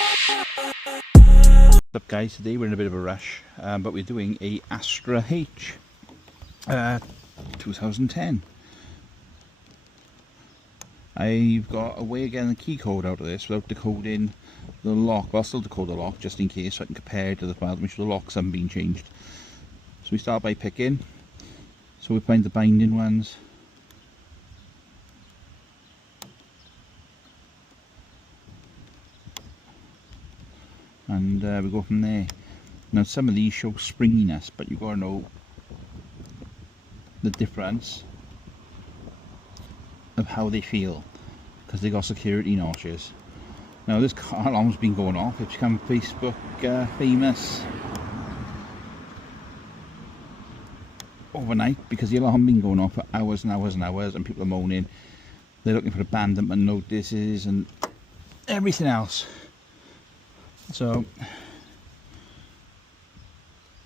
What's up guys, today we're in a bit of a rush, but we're doing a Astra H 2010. I've got a way of getting the key code out of this without decoding the lock. Well, I'll still decode the lock just in case so I can compare it to the file to make sure the locks haven't been changed. So we start by picking, so we find the binding ones. And we go from there. Now some of these show springiness, but you've got to know the difference of how they feel, because they got security notches. Now this car alarm's been going off. It's become Facebook famous overnight because the alarm been going off for hours and hours and hours, and people are moaning. They're looking for abandonment notices and everything else. So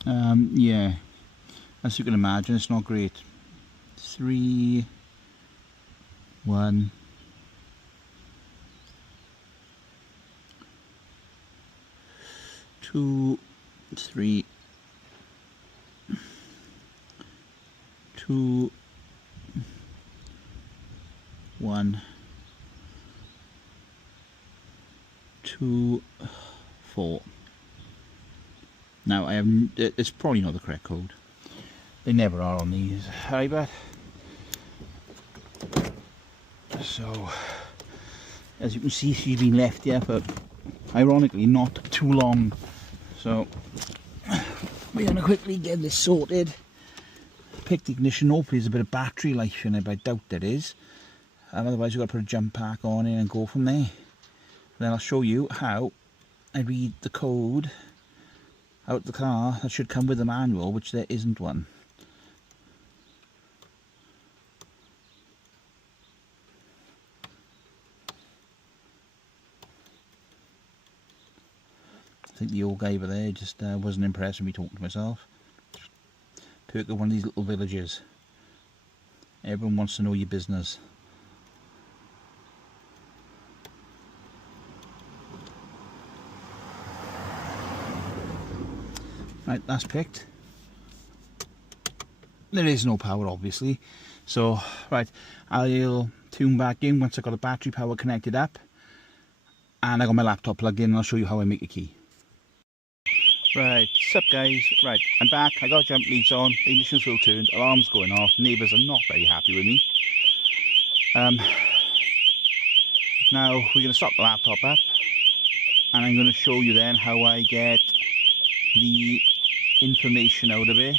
yeah, as you can imagine, it's not great. 3, 1, 2, 3, 2, 1, 2, 4. Now it's probably not the correct code. They never are on these, I bet. So as you can see, she's been left here for, ironically, not too long. So we're gonna quickly get this sorted. Pick the ignition. Hopefully there's a bit of battery life in it, but I doubt there is. Otherwise we've got to put a jump pack on it and go from there. Then I'll show you how I read the code out the car. That should come with the manual, which there isn't one. I think the old guy over there just wasn't impressed with me talking to myself. Perk of one of these little villages. Everyone wants to know your business. Right, that's picked. There is no power, obviously. So, right, I'll tune back in once I've got the battery power connected up. And I got my laptop plugged in, and I'll show you how I make a key. Right, sup guys, right, I'm back. I got jump leads on, the ignition's full turned, alarm's going off, neighbours are not very happy with me. Now we're going to stop the laptop up, and I'm going to show you then how I get the information out of it.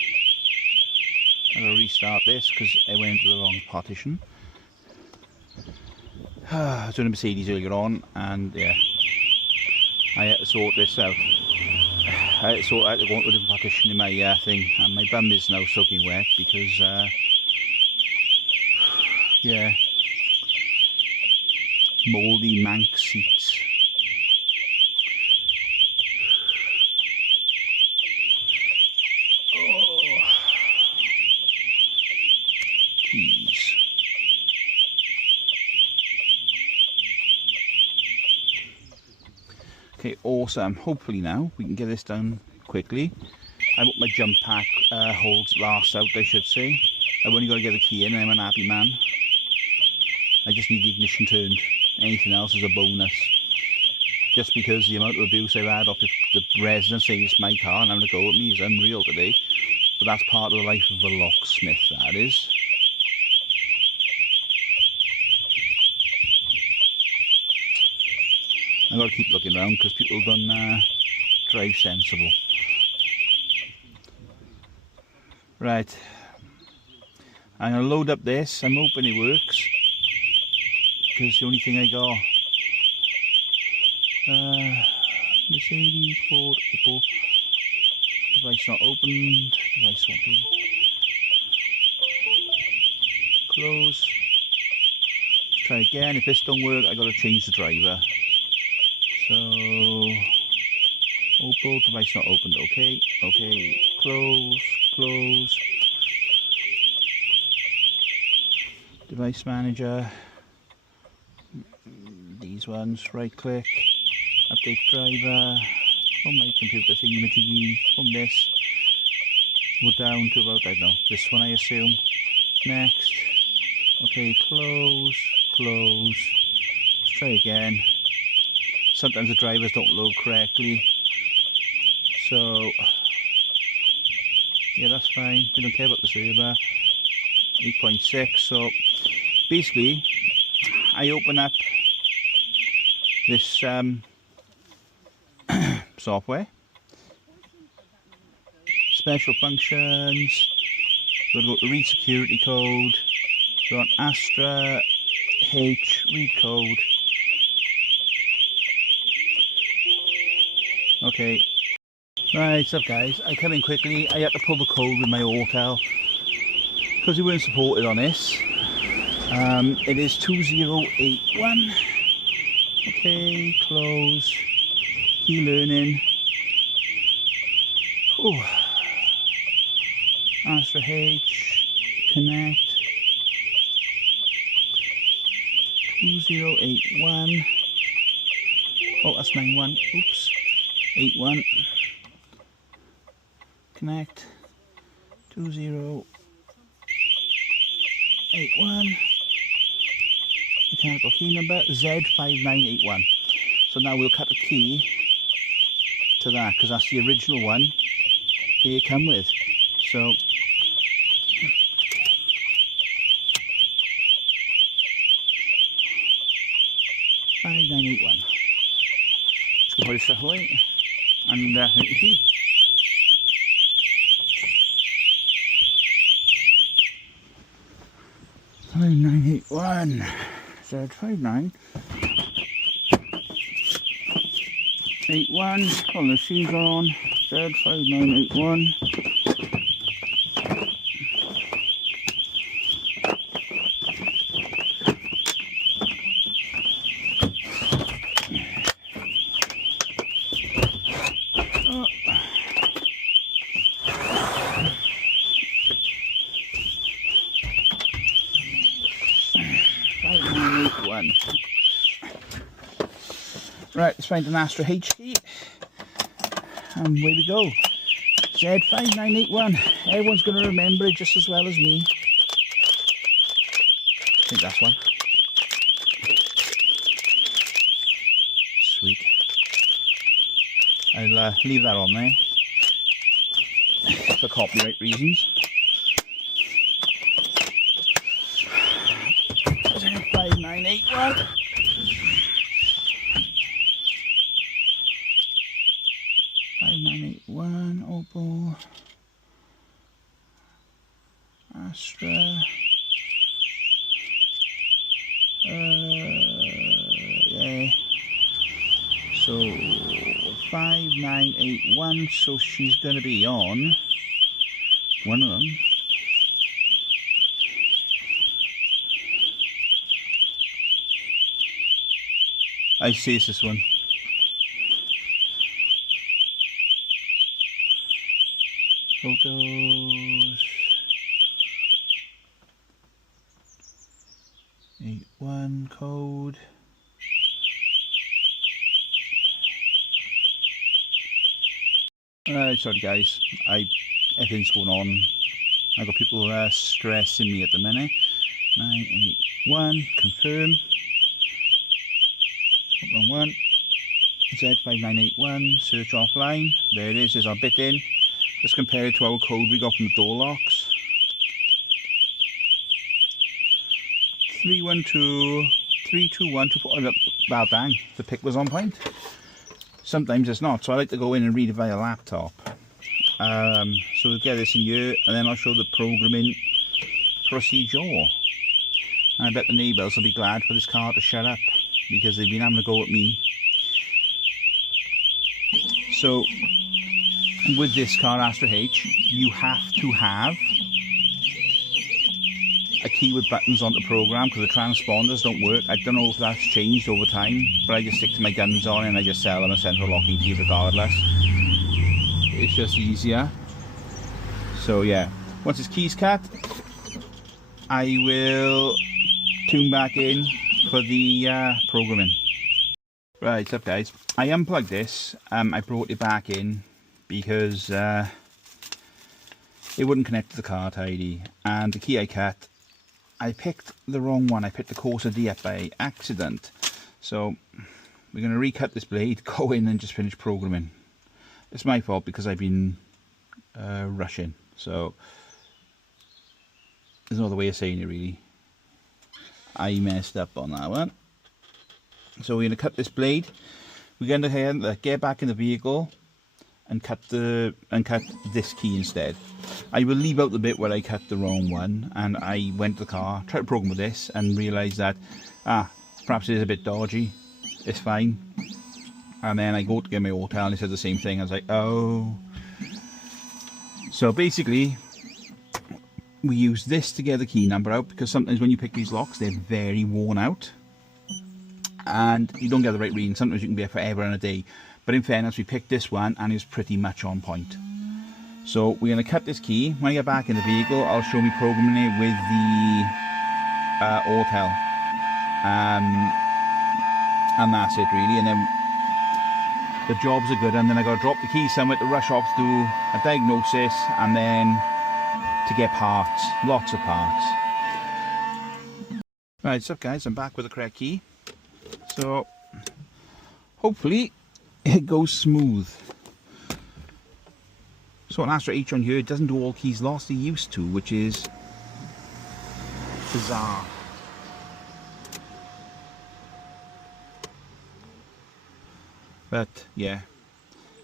I'm going to restart this because I went into the wrong partition. I was doing a Mercedes earlier on, and yeah, I had to sort this out. I had to go into a different partition in my thing, and my bum is now soaking wet because yeah, mouldy Manx seats. Oh, jeez. Okay, awesome. Hopefully now we can get this done quickly. I hope my jump pack holds last out, I should say. I've only got to get the key in and I'm an happy man. I just need the ignition turned. Anything else is a bonus. Just because the amount of abuse I've had off the residents saying it's my car and having to go at me is unreal today. But that's part of the life of a locksmith, that is. I've got to keep looking around because people don't drive sensible. Right, I'm going to load up this. I'm hoping it works because it's the only thing I got. Mercedes, Ford, Opel. Device not opened. Device not opened. Close. Let's try again. If this don't work, I got to change the driver. So Opel, device not opened. Okay, okay. Close, close. Device manager. These ones. Right click. Update driver. On my computer thingy from this. Go down to about, I don't know, this one I assume. Next. Okay, close, close. Let's try again. Sometimes the drivers don't load correctly. So, yeah, that's fine. We don't care about the server. 8.6. So, basically, I open up this software. Special functions. We're going to go to read security code. We're on Astra H, read code. Okay. Right, what's up guys? I come in quickly. I had to pull the code with my hotel because we weren't supported on this. It is 2081. Okay, close. Key learning. Oh. Astra H, connect. 2081. Oh, that's 91. Oops. 81. Connect. 2081. Mechanical key number Z5981. So now we'll cut the key to that because that's the original one they come with. So 5981. Let's go put it straight away and hit the key. Z5981. On the machines on. Z5981. Right, let's find an Astra H key, and away we go. Z5981. Everyone's going to remember it just as well as me. I think that's one. Sweet. I'll leave that on there for copyright reasons. Z5981. Opal Astra yeah, so 5981, so she's going to be on one of them. I see it's this one. Photos 81 code. Sorry guys, everything's going on. I got people stressing me at the minute. 981 confirm. Wrong one. Z5981 search offline. There it is. There's our bit in. Let's compare it to our code we got from the door locks. 312 321 240. Well, dang, the pick was on point. Sometimes it's not, so I like to go in and read it via laptop. So we'll get this in here, and then I'll show the programming procedure. And I bet the neighbours will be glad for this car to shut up, because they've been having a go at me. So with this car, Astra H, you have to have a key with buttons on the program, because the transponders don't work. I don't know if that's changed over time, but I just stick to my guns on and I just sell them a central locking key regardless. It's just easier. So yeah, once this key's cut, I will tune back in for the programming. Right, up guys, I unplugged this, I brought it back in because it wouldn't connect to the car tidy, and the key I cut, I picked the wrong one. I picked the Corsa D up by accident. So we're going to recut this blade, go in and just finish programming. It's my fault because I've been rushing, so there's no other way of saying it really. I messed up on that one. So we're going to cut this blade. We're going to get back in the vehicle and cut this key instead. I will leave out the bit where I cut the wrong one, and I went to the car, tried to program with this, and realised that perhaps it is a bit dodgy. It's fine. And then I go to get my hotel and it said the same thing. I was like, oh. So basically, we use this to get the key number out, because sometimes when you pick these locks, they're very worn out and you don't get the right reading. Sometimes you can be here forever and a day, but in fairness, we picked this one and it's pretty much on point. So we're going to cut this key. When I get back in the vehicle, I'll show me programming it with the hotel, and that's it really. And then the jobs are good, and then I got to drop the key somewhere to rush off to do a diagnosis, and then to get parts, lots of parts. Right, so guys, I'm back with the correct key. So hopefully it goes smooth. So an Astra H on here, it doesn't do all keys lost, it used to, which is bizarre. But yeah,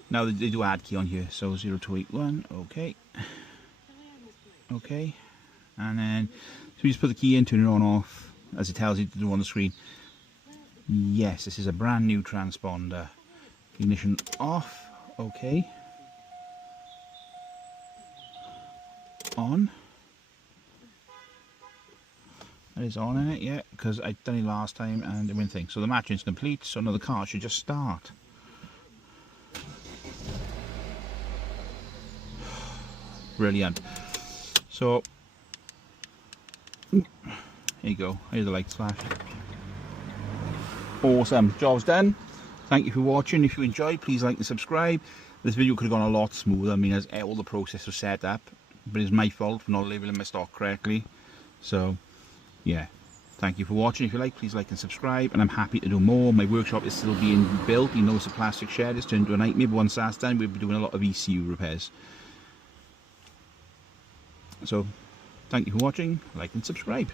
now they do add key on here, so 0281, okay. Okay, and then so we just put the key in, turn it on off, as it tells you to do on the screen. Yes, this is a brand new transponder. Ignition off, okay. On. That is on in it, yeah, because I'd done it last time and it went thing. So the matching's complete, so now the car should just start. Brilliant. So here you go, here's the lights flash. Awesome, job's done. Thank you for watching. If you enjoyed, please like and subscribe. This video could have gone a lot smoother. I mean, as all the process was set up, but it's my fault for not labeling my stock correctly. So yeah, thank you for watching. If you like, please like and subscribe, and I'm happy to do more. My workshop is still being built. You know, it's a plastic shed, it's turned into a nightmare. Once that's done, we'll be doing a lot of ECU repairs. So thank you for watching, like and subscribe.